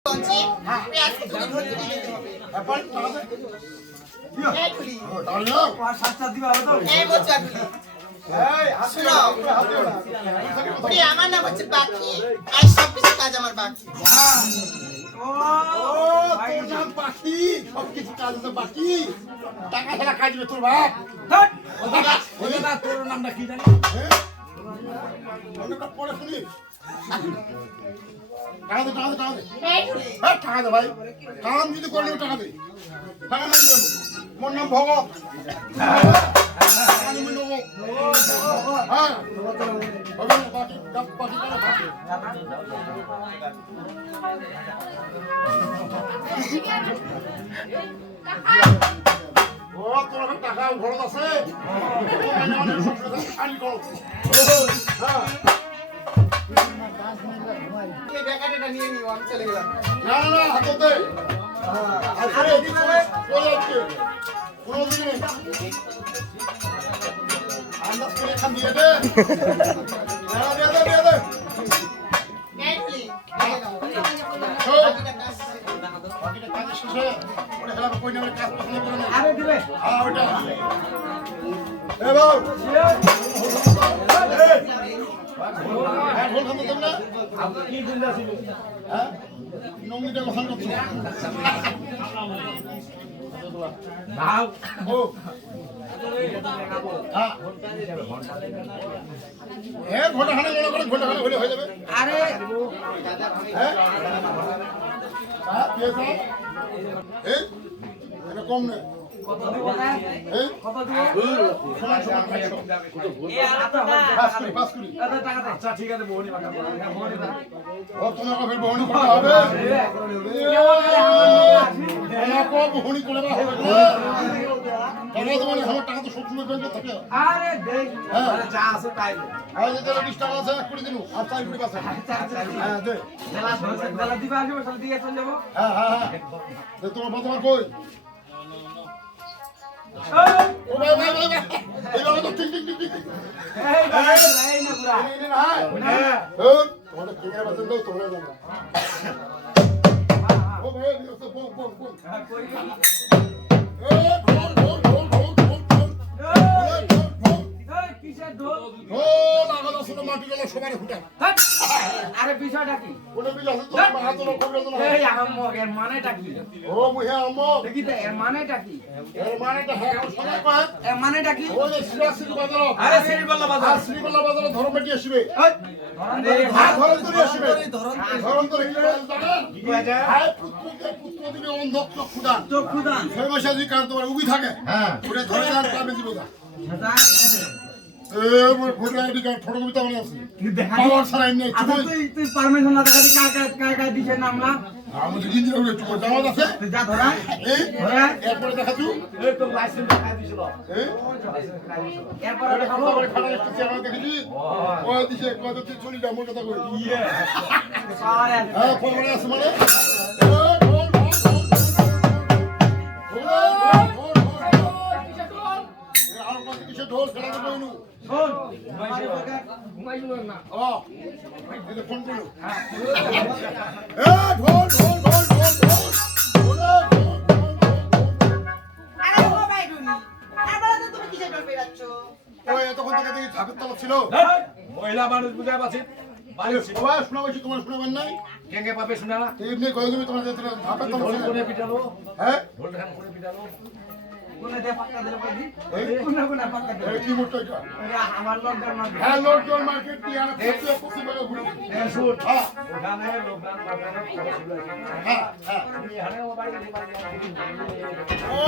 আমার নাম হচ্ছে পাখি আর সব কিছু কাজ আমার বাকি। পাখি সব কিছু কাজ আছে বাকি, টাকা ছাড়া কাজবে তোর বাপ। তোর নামটা কি জানি? পরে শুনি। টাকা দে, টাকা দে, টাকা দে, টাকা দে ভাই। কাম যদি করলে টাকা দে। টাকা নাই দেবো। মোর নাম ভগত। টাকা ঘরত আছে চলে গেলাম। না না না হাতে আন্দাজ করে খান দিয়ে দে। নঙ্গিটা গোসল করছো ঘোটা খানে মনে করে ঘোটা খানে হয়ে যাবে। আরে এটা কম নেই। আচ্ছা ঠিক আছে বহনি তোমাকে বহনি করতে হবে, বহনি করে হবে। আমার টাকা তো সবসময় ব্যাংকে থাকে। যা আছে তাই 20 টাকা আছে 20 দিন আর 4 কোটি আছে। হ্যাঁ দে। বেলা দিবা আসবে তাহলে দিয়ে চলে যাবো। হ্যাঁ হ্যাঁ হ্যাঁ দে। তোমার বর্তমান কই? ও ভাই ভাই ভাই এই লোক তো টিক টিক টিক টিক এই না পুরা এই না হ্যাঁ তোমার কি করে বাজে দাও তোমরা জানো। ও ভাই তো বম বম বম কই এই ঢোল ঢোল ঢোল ঢোল ঢোল ঢোল এই কিসের ঢোল? ঢোল আগা দাও শুনে মাটি গলা সবারে ফুটা। আরে বিষয়টা কি? কোন বিল আছে তোমার হাতে লোক কবরে না। এই আহম্মক এর মানেটা কি? ও মুহে আমো দেখি তো এর মানেটা কি? এর মানেটা হ্যাঁ সবাই কয় এর মানেটা কি? ওই যে শ্রী বাজার। আরে শ্রীবল্লভ বাজার। শ্রীবল্লভ বাজারে ধর্ম বেটি আসবে। হ্যাঁ ধরন ধরে আসবে। ধরন ধরে জানেন কি কয় যায়? হাই পুত্র দিবে অন্ধক চক্ষুদান। চক্ষুদান 6 মাস যদি কার তোমার উবি থাকে হ্যাঁ ওরে ধরে আর পাবে জীবদা। এ মোর ভোটার আইডি কার্ড ফটোকপি তো আছে। দেখা পাওয়ার ছাড়া নেই। আচ্ছা তুই পারমিশন না দেখাবি কার দিছে নাম না? আমাদের ইঞ্জিন উড়ে চুপ দাওয়াত আছে। তুই যা ধরা এই ধরা এরপরে দেখা তুই এই তো লাইসেন্স দেখাই দিছিল। এই এরপরে দেখাবো খাবার খানা একটা চেয়ার দেখেছি ও দিছে কত তুই চলি যা মোর কথা কই ইয়ে আরে হ্যাঁ ফোনে আছে মানে ঢোল খেলা কইনু শোন ঘুমাইছিল না ও এই ফোন করলো এ ঢোল ঢোল ঢোল ঢোল ঢোল আরে ও ভাই তুমি তারপরে তো তুমি কিসের ঢোল পেরাচ্ছো? ওই এতক্ষণ থেকে দেখি ঝাঁকের তলা ছিল মহিলা মানুষ বুঝাই পাচ্ছি সবাই শোনা বলছি তোমার শোনাবেন নাই কেঙ্গে পাবে শোনা এমনি কয়ে তুমি তোমার ঝাঁকের তলা ঢোল ছিল করে পিটালো হ্যাঁ ঢোল খান করে পিটালো কোনে দে পাক্কা দিলে কই দি? এই কোনে পাক্কা দিলে? এই কি মোটটা এটা আমার লকডাউন মারবে। হ্যাঁ লোড জোর মার্কেট দিয়ে আর পঁচিশ পঁচিশ টাকা ঘুরে শুট হ্যাঁ ওখানে লোকদান পাবে হ্যাঁ হ্যাঁ তুমি এখানে মোবাইল ও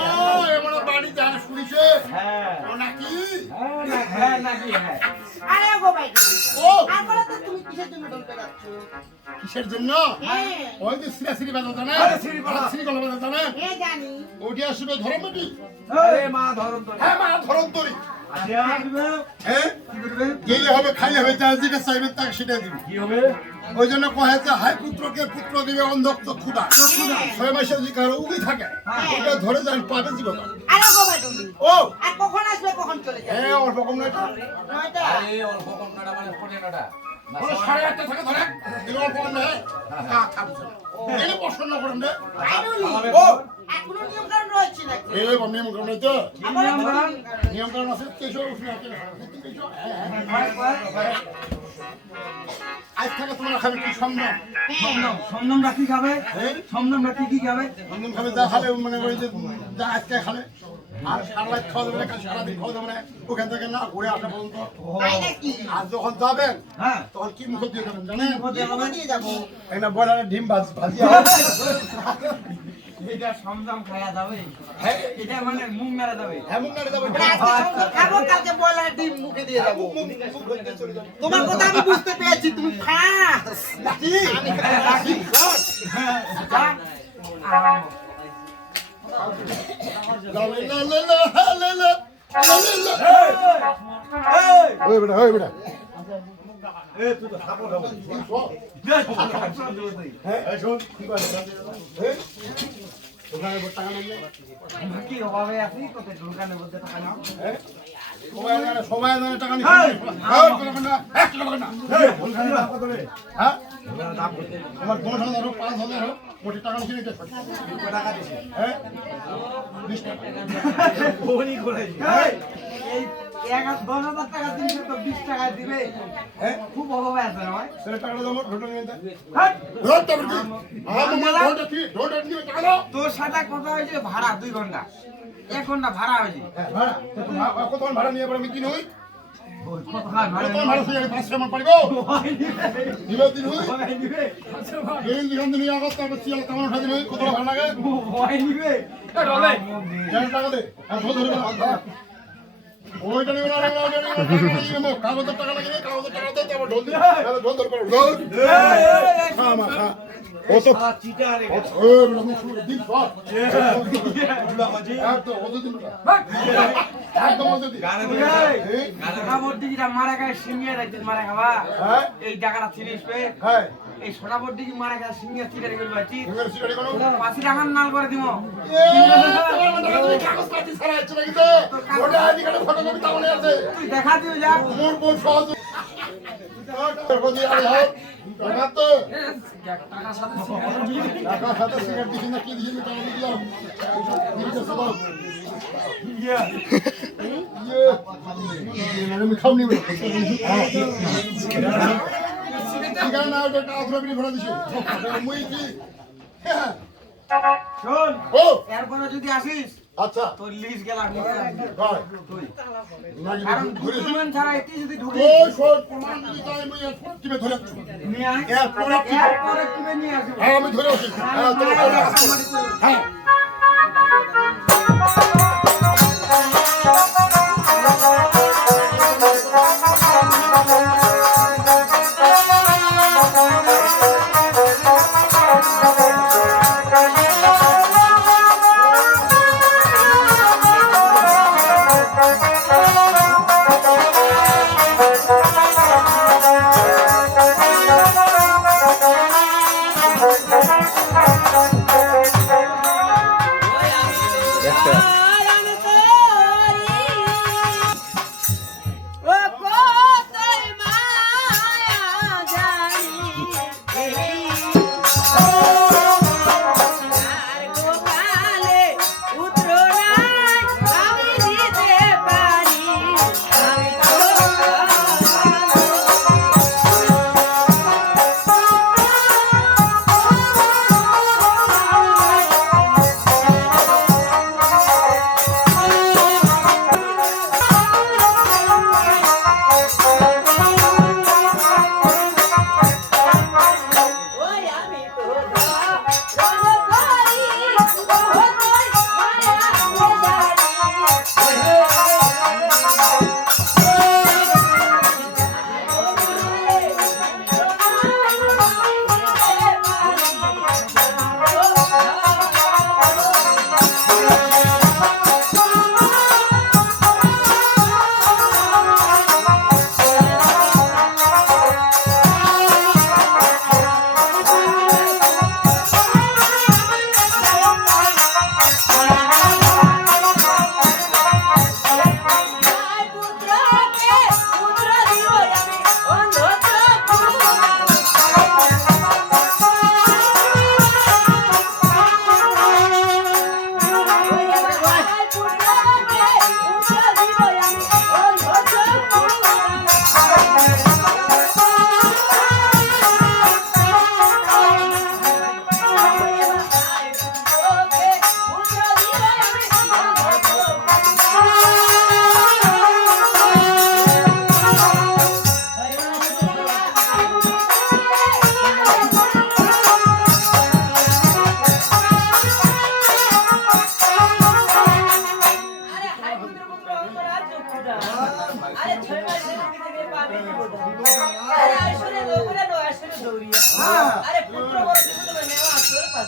এমন বাড়ি জানে শুনিছে হ্যাঁ ও নাকি হ্যাঁ নাকি হ্যাঁ আরে ও ভাই তুমি ও তারপরে তো তুমি কিসের জন্য ঢোল পেরাচ্ছো? কিসের জন্য হ্যাঁ ওই যে শ্রী বাজার জানে আরে শ্রীবালা। শ্রী বাজার জানে এ জানি। ওটি আসবে ধর্মটি আরে মা ধরন তো হ্যাঁ মা ধরন্তরি আসিয়া হ্যাঁ কি করবে গেলে হবে খাইলে হবে যা যেটা চাইবে তাকে সেটা দিবে কি হবে ওই জন্য কহে যে হাই পুত্রকে পুত্র দিবে অন্ধক চক্ষুদা 6 মাসে যদি কারো উগি থাকে ওটা ধরে যান পাবে জীবন আরে ও ভাই তুমি ও আর কখন আসবে কখন চলে যাবে? হ্যাঁ অল্প কম না এটা নয়টা। আরে অল্প কম নাটা মানে 15টা ওরা 8:30 থেকে ধরে এরকম কোন নেই কাকা বুঝে এলে পছন্দ করেন রে ও এখনো নিয়ম কানুন রয়েছে নাকি এলে নিয়ম কানুন তো আমার নিয়ম কানুন আছে তেজো উঠে আছে আজ থেকে তোমরা খাবে কি সম্মান সমনমরা কি খাবে সমনমরা কি খাবে সম্মান খাবে যা খালে মানে ওই যে যা আজকে খালে আর সারা রাত খাওয়া যাবে না সারাদিন খাওয়া যাবে না ওখান থেকে না ঘুরে আসা পর্যন্ত তাই নাকি আর যখন যাবেন হ্যাঁ তখন কি মুখ দিয়ে যাবেন জানেন মুখে দিয়ে যাবো একটা বয়লারের ডিম ভাজি এটা সমদম খায়া যাবে এটা মানে মুখ মেরে যাবে এমন না যাবে আজকে সন্ধ্যা খাবো কালকে বয়লার ডিম মুখে দিয়ে যাবো তোমার কথা আমি বুঝতে পেরেছি তুমি ফাস নাকি ওই বেটা ওই বেটা কি হবে আপনি কত দোকানে বলতে টাকা নাও সময় টাকা নিয়ে হ্যাঁ আমার 10,000 হোক 5,000 হোক কোটি টাকা নিয়ে টাকা দিছে হ্যাঁ 20 টাকা এই 10,000 টাকা দিলে তো 20 টাকা দিবে হ্যাঁ খুব অভাবে আছে না ভাই সেটা টাকা দাও ঢোটা নিয়ে দে হ্যাঁ ঢোটা কি আমার ঢোটা কি ঢোটা নিয়ে টাকা দাও তোর সাথে কথা হয়েছে ভাড়া 2 ঘন্টা 1 ঘন্টা ভাড়া হয়েছে ভাড়া কত ভাড়া নিয়ে পরে আমি কিন হই কত ভাড়া কত ভাড়া শুয়ে 500 মান পারিব দিবে দিন হই দিন দিন দিন আগত তারপর সিয়াল কেমন উঠা দিন হই কত ভাড়া লাগে ভয় নিবে টাকা দে আর ধরে ওইটা নিবে না কাগজের টাকা লাগে কাগজের টাকা দে তারপর ঢোল দিবে ঢোল ধরে পারো ঢোল খা মা খা ও তো চিটারে ওই মুখ শুরু দিন পর একদম ওদের দিন একদম ওদের দিন সোনাবর্দি যেটা মারা খায় সিনিয়র একদিন মারা খাবা হ্যাঁ এই টাকাটা চিনিস পে হ্যাঁ এই সোনাবর্দি কি মারা খায় সিনিয়র চিটারে করবে আছি ফিঙ্গার সিটারি করো 80 টাকার নাল করে দিব কাগজ পাতি ছাড়া আছে নাকি তো ওটা আইডি কার্ডে ফটোকপি তাহলে আছে তুই দেখা দিও যা মোর বোন সহজ টাকা তো টাকা সাথে সিগারেট দিছি না কি দিছি টাকা দিলাম আমি খাওনি ঠিকানা না ওটা টাকা ঘোরা দিছি মুই কি শোন ও এরপরে যদি আসিস আচ্ছা তোর লিজ গেলা তুই নাকি কারণ ঘুরে দুজন ছাড়া এটি যদি ঢুকি ওই শোন প্রমাণ যদি তাই মুই টিপে ধরে আছি নিয়ে আয় এরপরে কি এরপরে কিনে নিয়ে আসবো হ্যাঁ আমি ধরে আছি হ্যাঁ তোর হ্যাঁ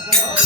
Thank you.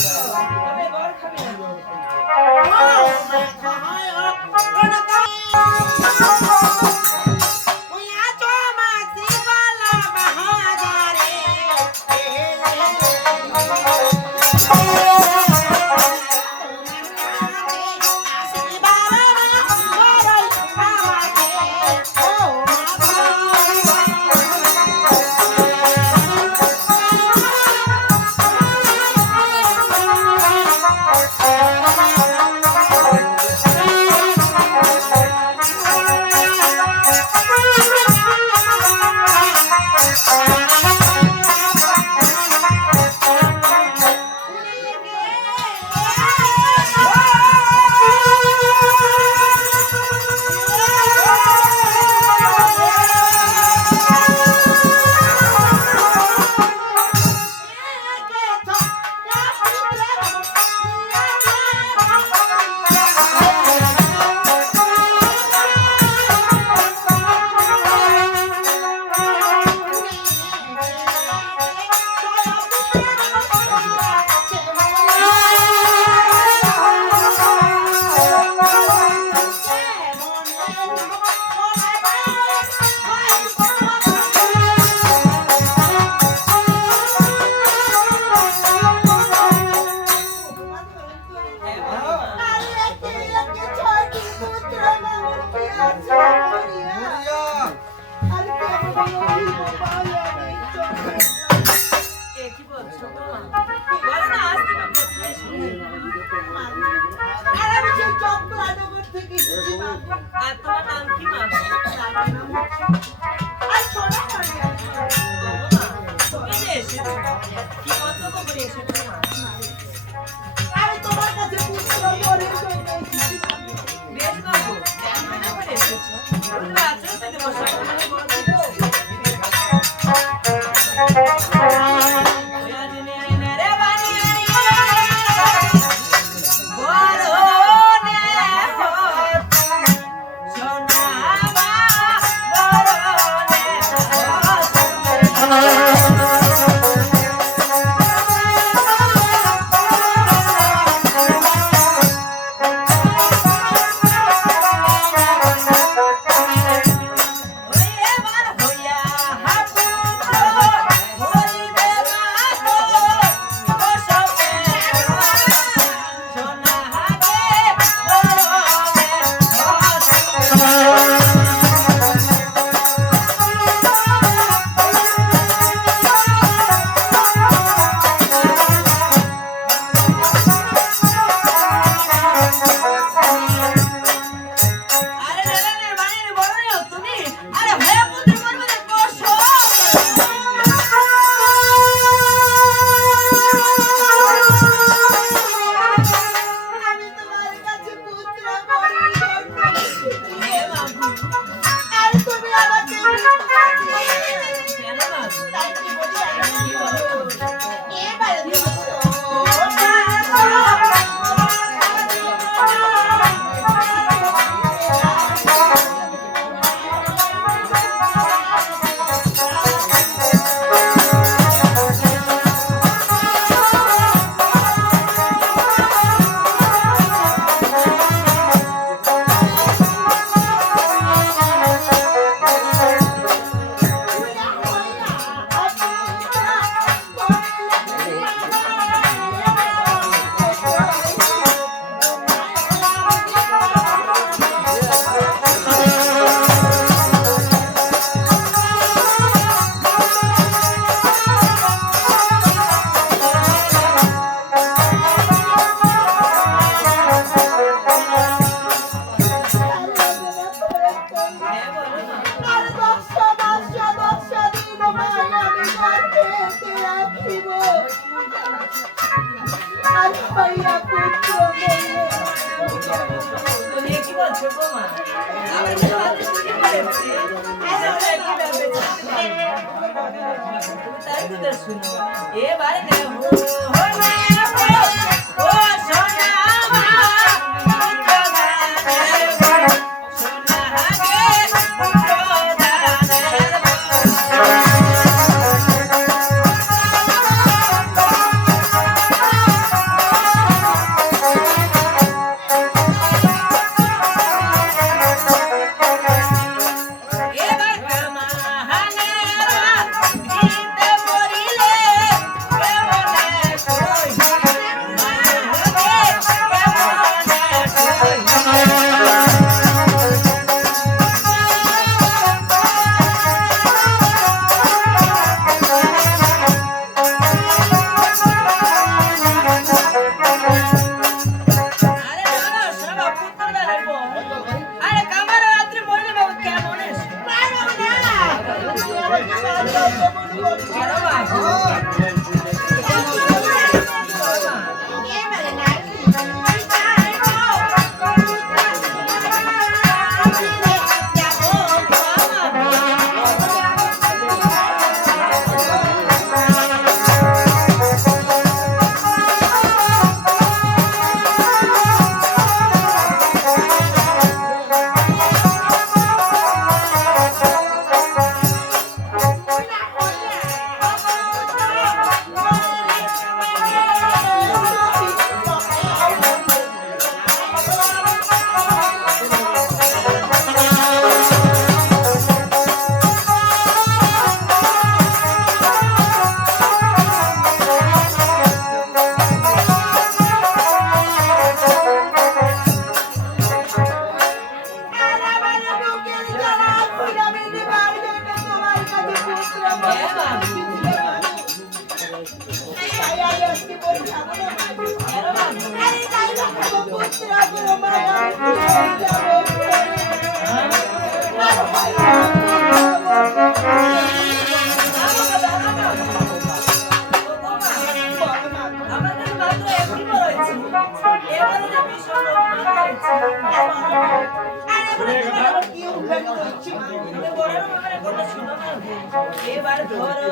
এবার ধরো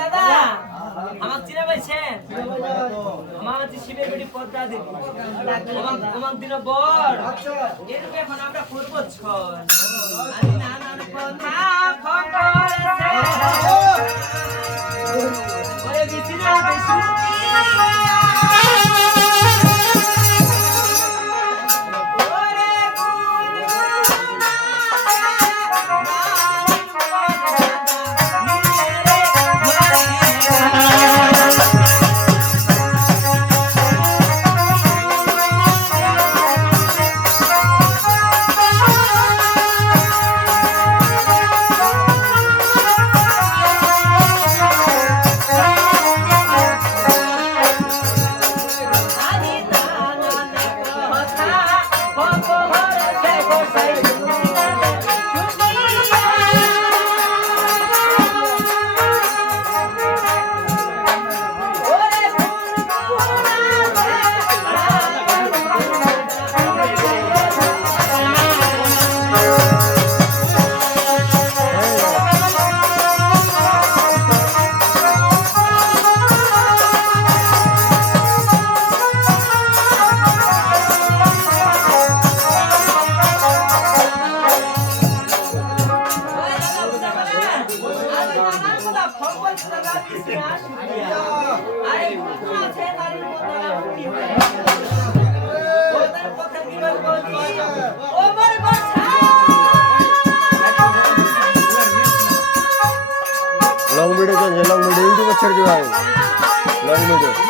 দাদা আমার চিনা পাইছেন আমার হচ্ছে শিবের বেটি পদ্মা দেবী আমার দিন বর এরকম এখন আমরা করবো ছন আমি নানান কথা খবর ওরে বিছিনা বেশুতি लॉन्ग वीडियो यूट्यूब पर छड़ दिया है लॉन्ग वीडियो